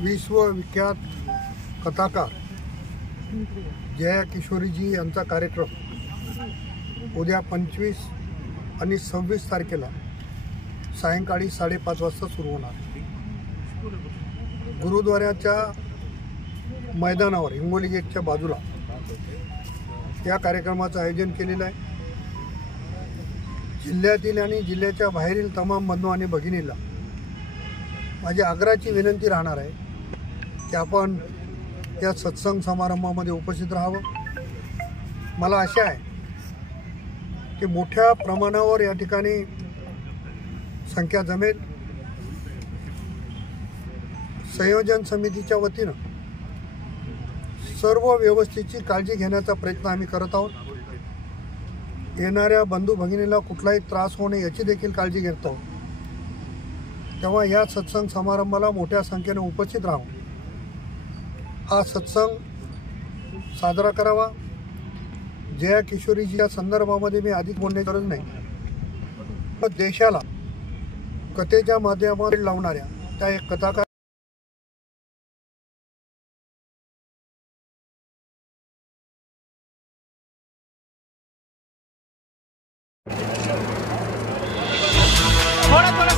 विश्वविख्यात कथाकार जया किशोरीजी यांचा कार्यक्रम उद्या 25 आणि 26 तारखेला सायंकाळी 5:30 वाजता सुरू होणार। गुरुद्वाराच्या मैदानावर हिंगोली गेटच्या बाजूला या कार्यक्रमाचं आयोजन केलेलं आहे। जिल्ह्यातील आणि जिल्ह्याच्या बाहेरील तमाम बंधू आणि भगिनीला माझी आग्रहाची विनंती राहणार आहे की आपण या सत्संग समारंभामध्ये उपस्थित राहावं। मला आशा आहे की मोठ्या प्रमाणावर या ठिकाणी संख्या जमेल। संयोजन समितीच्या वतीनं सर्व व्यवस्थेची काळजी घेण्याचा प्रयत्न आम्ही करत आहोत। येणाऱ्या बंधू भगिनीला कुठलाही त्रास होणे याची देखील काळजी घेत आहोत। तेव्हा या सत्संग समारंभाला मोठ्या संख्येने उपस्थित राहून हा सत्संग साजरा करावा। जया किशोरीजीच्या संदर्भामध्ये मी अधिक बोलण्याची गरज नाही, पण देशाला कथेच्या माध्यमातून लावणाऱ्या त्या एक कथाकार थोड़ा